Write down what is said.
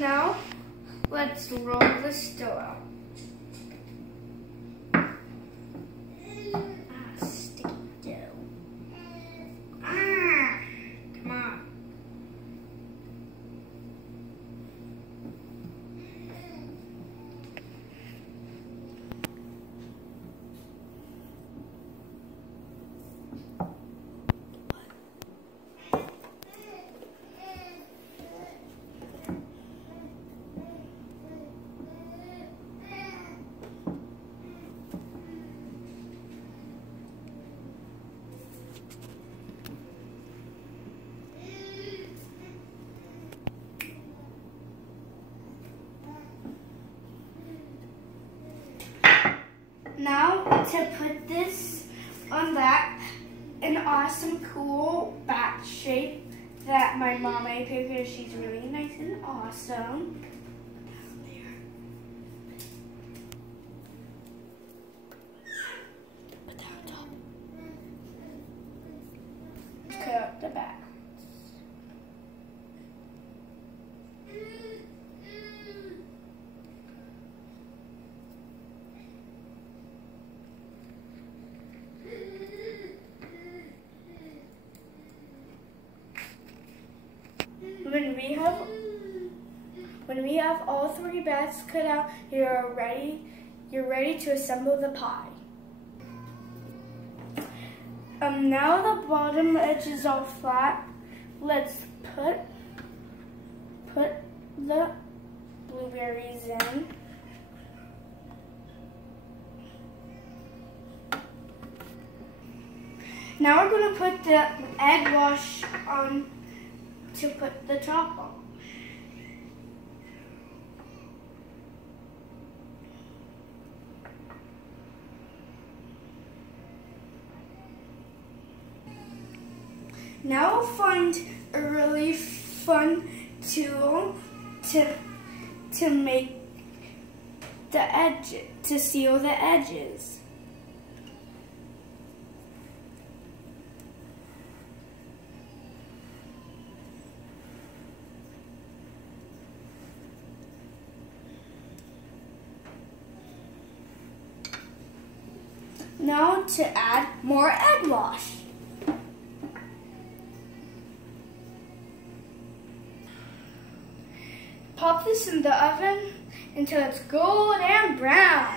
now, let's roll this dough out. Sticky dough. Come on. Now to put this on that, an awesome cool bat shape that my mom made because she's really nice and awesome. Down there. Put that on top. Cut out the back. When we have all 3 bats cut out, you're ready to assemble the pie. Now the bottom edge is all flat. Let's put the blueberries in. Now we're going to put the egg wash on to put the top on. Now we'll find a really fun tool to make the edge, to seal the edges. Now to add more egg wash. Pop this in the oven until it's golden brown.